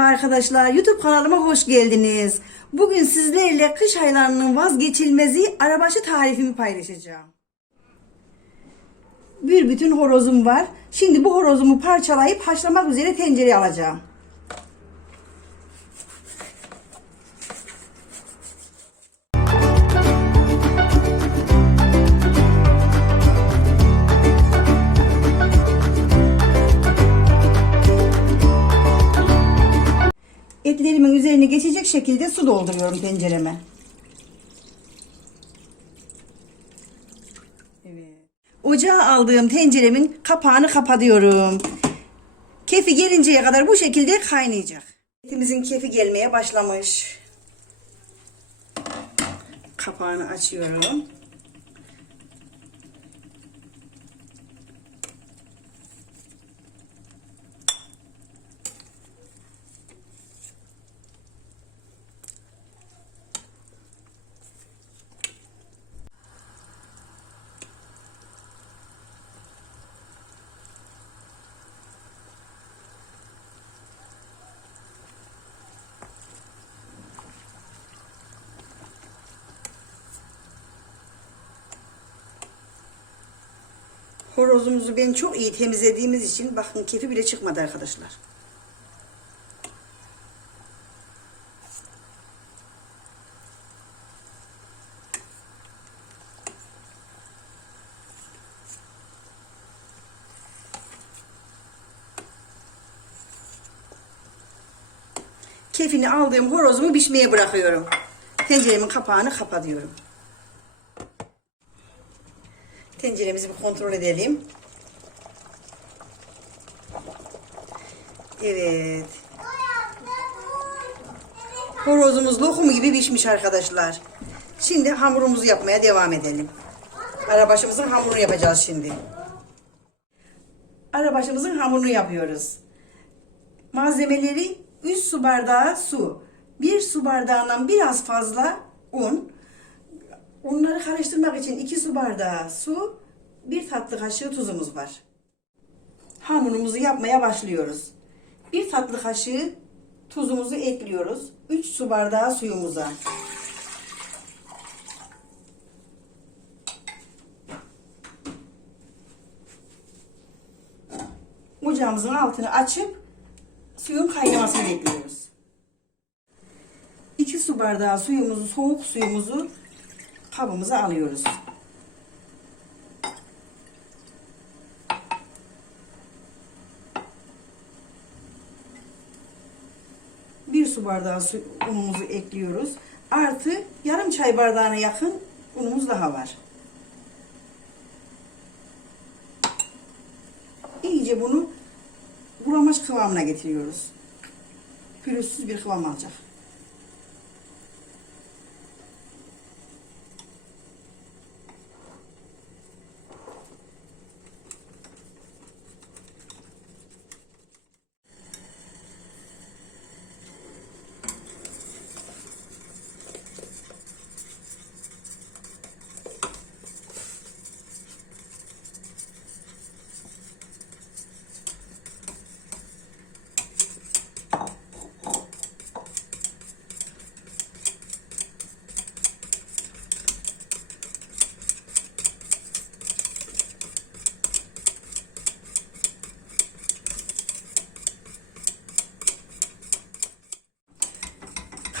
arkadaşlar, YouTube kanalıma hoş geldiniz. Bugün sizlerle kış aylarının vazgeçilmezi arabaşı tarifimi paylaşacağım. Bir bütün horozum var. Şimdi bu horozumu parçalayıp haşlamak üzere tencereye alacağım. Etlerimin üzerine geçecek şekilde su dolduruyorum tencereme. Ocağa aldığım tenceremin kapağını kapatıyorum. Kefi gelinceye kadar bu şekilde kaynayacak. Etimizin kefi gelmeye başlamış. Kapağını açıyorum. Horozumuzu ben çok iyi temizlediğimiz için bakın kefi bile çıkmadı arkadaşlar. Kefini aldığım horozumu pişmeye bırakıyorum. Tenceremin kapağını kapatıyorum. Tenceremizi bir kontrol edelim. Evet. Horozumuz lokum gibi pişmiş arkadaşlar. Şimdi hamurumuzu yapmaya devam edelim. Arabaşımızın hamurunu yapacağız şimdi. Arabaşımızın hamurunu yapıyoruz. Malzemeleri 3 su bardağı su, 1 su bardağından biraz fazla un, Unları karıştırmak için 2 su bardağı su, 1 tatlı kaşığı tuzumuz var. Hamurumuzu yapmaya başlıyoruz. 1 tatlı kaşığı tuzumuzu ekliyoruz. 3 su bardağı suyumuza. Ocağımızın altını açıp suyun kaynamasını bekliyoruz. 2 su bardağı suyumuzu, soğuk suyumuzu kabımıza alıyoruz. Bir su bardağı su, unumuzu ekliyoruz. Artı yarım çay bardağına yakın unumuz daha var. İyice bunu bulamaç kıvamına getiriyoruz. Pürüzsüz bir kıvam alacak.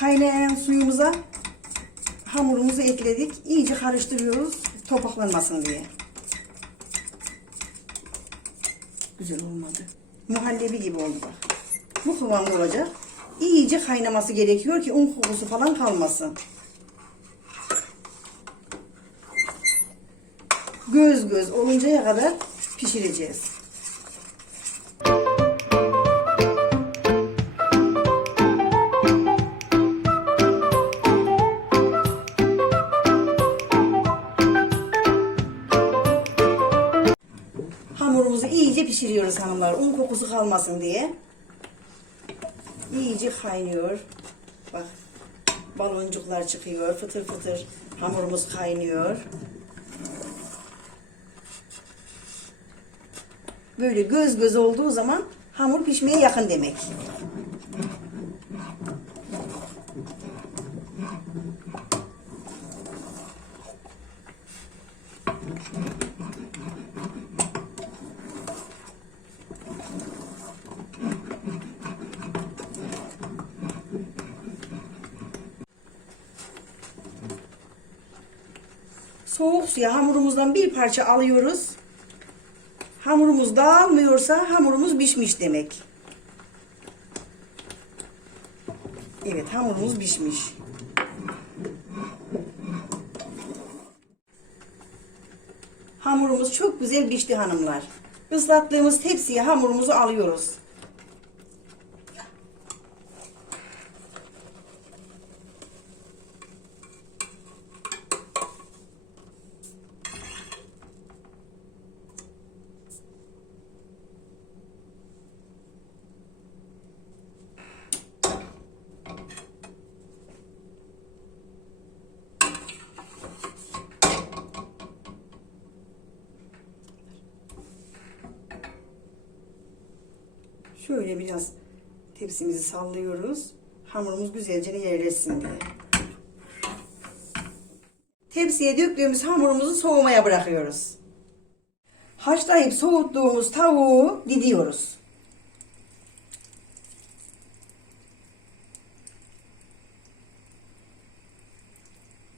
Kaynayan suyumuza hamurumuzu ekledik. İyice karıştırıyoruz topaklanmasın diye. Güzel olmadı. Muhallebi gibi oldu bak. Bu kıvamda olacak. İyice kaynaması gerekiyor ki un kokusu falan kalmasın. Göz göz oluncaya kadar pişireceğiz. Pişiriyoruz hanımlar. Un kokusu kalmasın diye. İyice kaynıyor. Bak baloncuklar çıkıyor. Fıtır fıtır hamurumuz kaynıyor. Böyle göz göz olduğu zaman hamur pişmeye yakın demek. Soğuk suya hamurumuzdan bir parça alıyoruz. Hamurumuz dağılmıyorsa hamurumuz pişmiş demek. Evet hamurumuz pişmiş. Hamurumuz çok güzel pişti hanımlar. Islattığımız tepsiye hamurumuzu alıyoruz. Şöyle biraz tepsimizi sallıyoruz. Hamurumuz güzelce yerleşsin diye. Tepsiye döktüğümüz hamurumuzu soğumaya bırakıyoruz. Haşlayıp soğuttuğumuz tavuğu didiyoruz.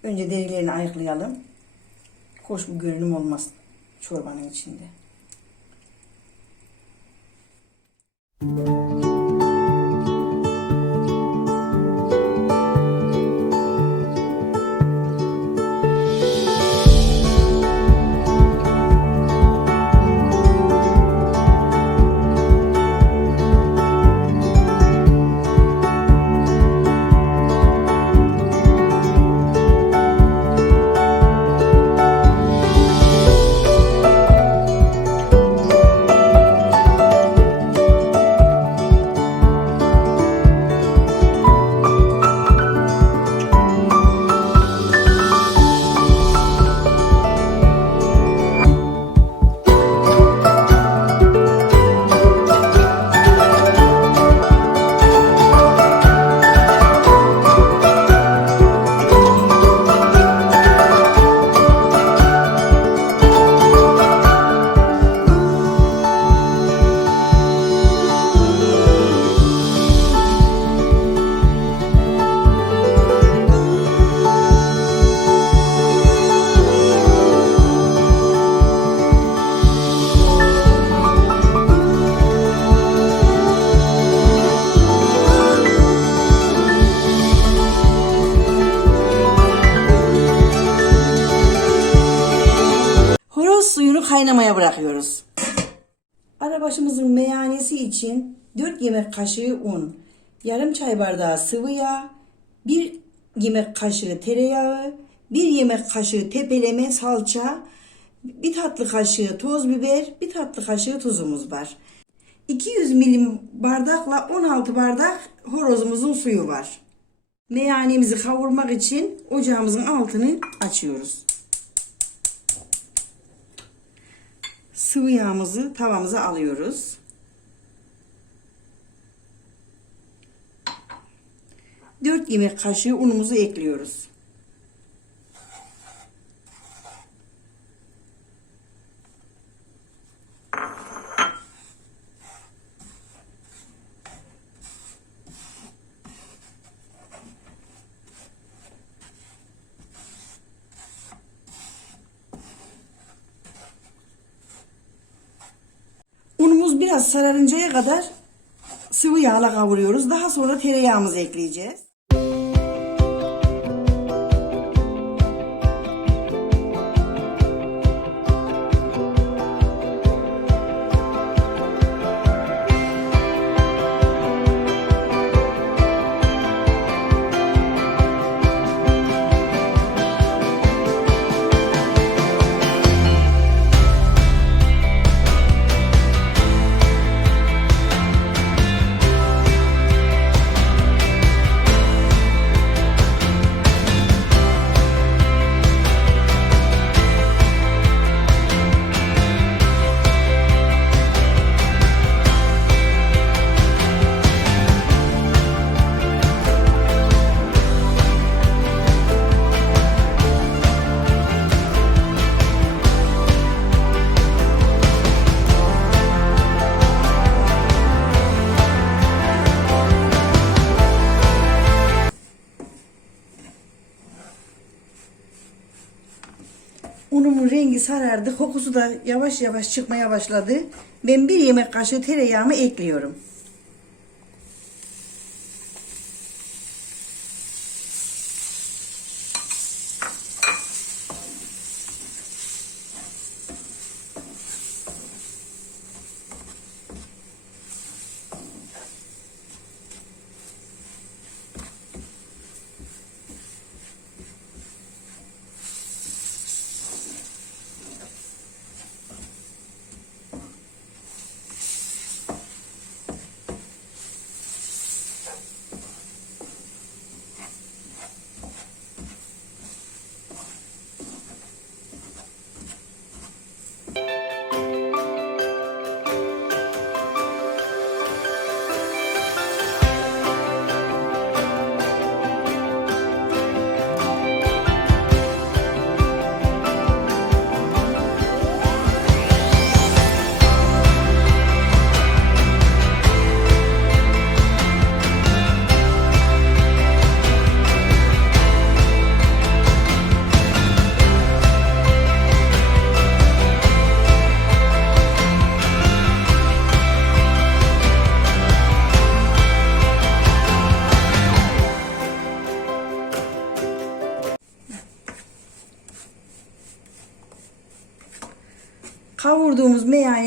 Önce derilerini ayıklayalım. Hoş bir görünüm olmaz çorbanın içinde. Thank you. Kaynamaya bırakıyoruz. Arabaşımızın meyanesi için 4 yemek kaşığı un, yarım çay bardağı sıvı yağ, 1 yemek kaşığı tereyağı, 1 yemek kaşığı tepeleme salça, 1 tatlı kaşığı toz biber, 1 tatlı kaşığı tuzumuz var. 200 milim bardakla 16 bardak horozumuzun suyu var. Meyanemizi kavurmak için ocağımızın altını açıyoruz. Sıvı yağımızı tavamıza alıyoruz. Dört yemek kaşığı unumuzu ekliyoruz. Unumuz biraz sararıncaya kadar sıvı yağla kavuruyoruz. Daha sonra tereyağımızı ekleyeceğiz. Sarardı. Kokusu da yavaş yavaş çıkmaya başladı. Ben bir yemek kaşığı tereyağımı ekliyorum.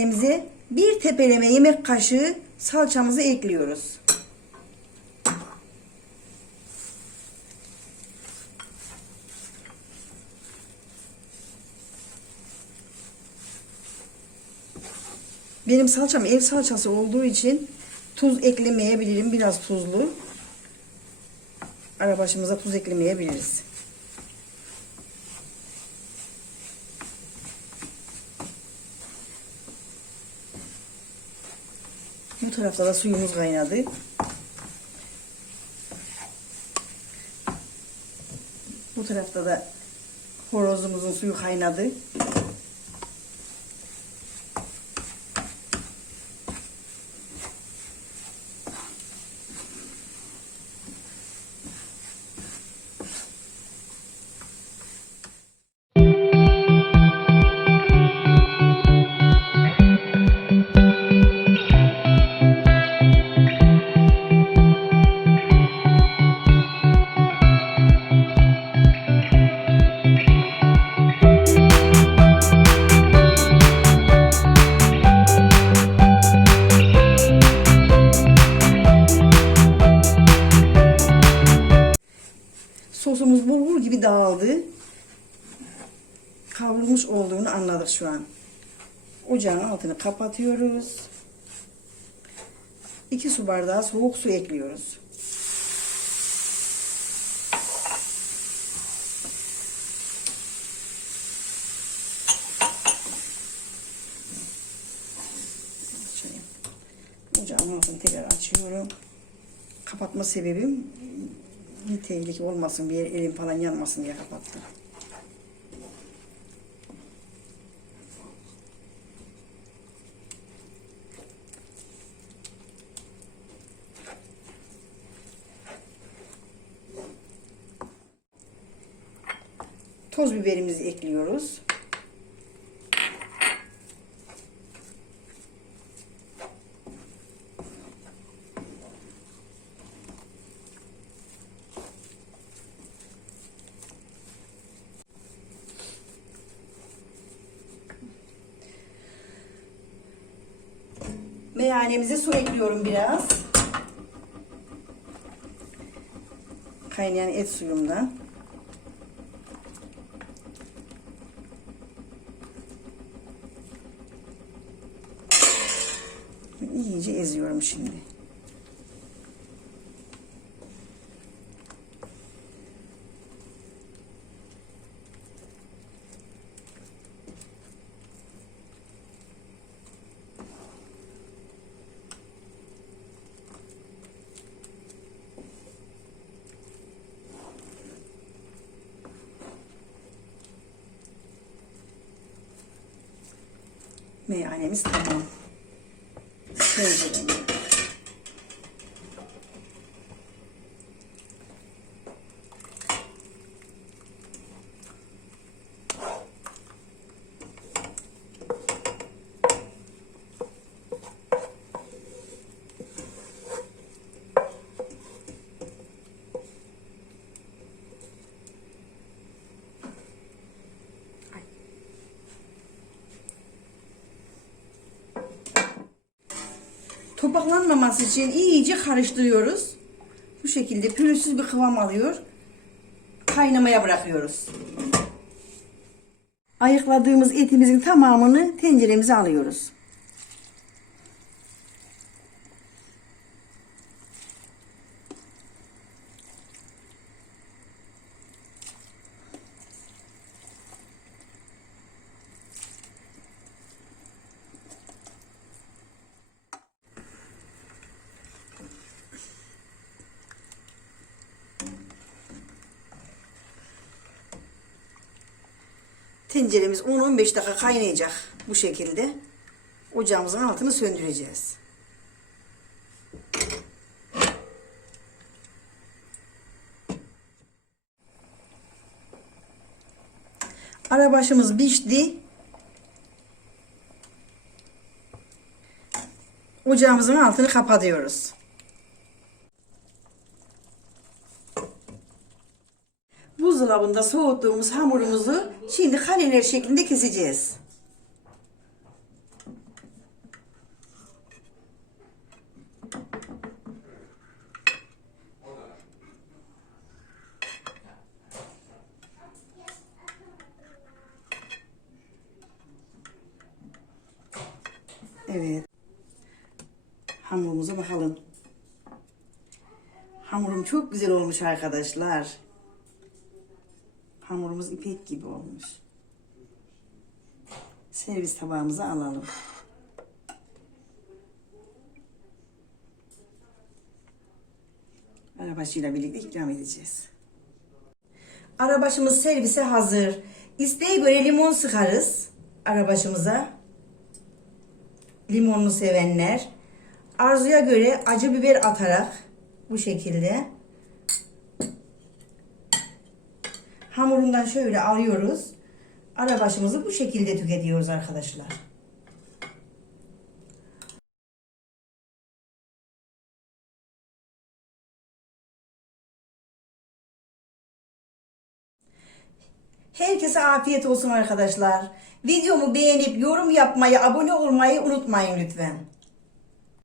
Meyanemize bir tepeleme yemek kaşığı salçamızı ekliyoruz. Benim salçam ev salçası olduğu için tuz eklemeyebilirim. Biraz tuzlu. Arabaşımıza tuz eklemeyebiliriz. Tarafta da suyumuz kaynadı. Bu tarafta da horozumuzun suyu kaynadı. Ocağın altını kapatıyoruz. 2 su bardağı soğuk su ekliyoruz. Ocağın altını tekrar açıyorum. Kapatma sebebim bir tehlike olmasın, bir elim falan yanmasın diye kapattım. Toz biberimizi ekliyoruz. Meyanemize su ekliyorum biraz. Kaynayan et suyumdan. Eziyorum şimdi. Meyhanemiz tamam. Tenceremi. Topaklanmaması için iyice karıştırıyoruz. Bu şekilde pürüzsüz bir kıvam alıyor. Kaynamaya bırakıyoruz. Ayıkladığımız etimizin tamamını tenceremize alıyoruz. Tenceremiz 10-15 dakika kaynayacak bu şekilde. Ocağımızın altını söndüreceğiz. Arabaşımız pişti. Ocağımızın altını kapatıyoruz. Buzdolabında soğuttuğumuz hamurumuzu şimdi kareler şeklinde keseceğiz. Evet. Hamurumuza bakalım. Hamurum çok güzel olmuş arkadaşlar. Hamurumuz ipek gibi olmuş. Servis tabağımıza alalım. Arabaşıyla birlikte ikram edeceğiz. Arabaşımız servise hazır. İsteğe göre limon sıkarız arabaşımıza. Limonlu sevenler. Arzuya göre acı biber atarak bu şekilde. Hamurundan şöyle alıyoruz. Arabaşımızı bu şekilde tüketiyoruz arkadaşlar. Herkese afiyet olsun arkadaşlar. Videomu beğenip yorum yapmayı, abone olmayı unutmayın lütfen.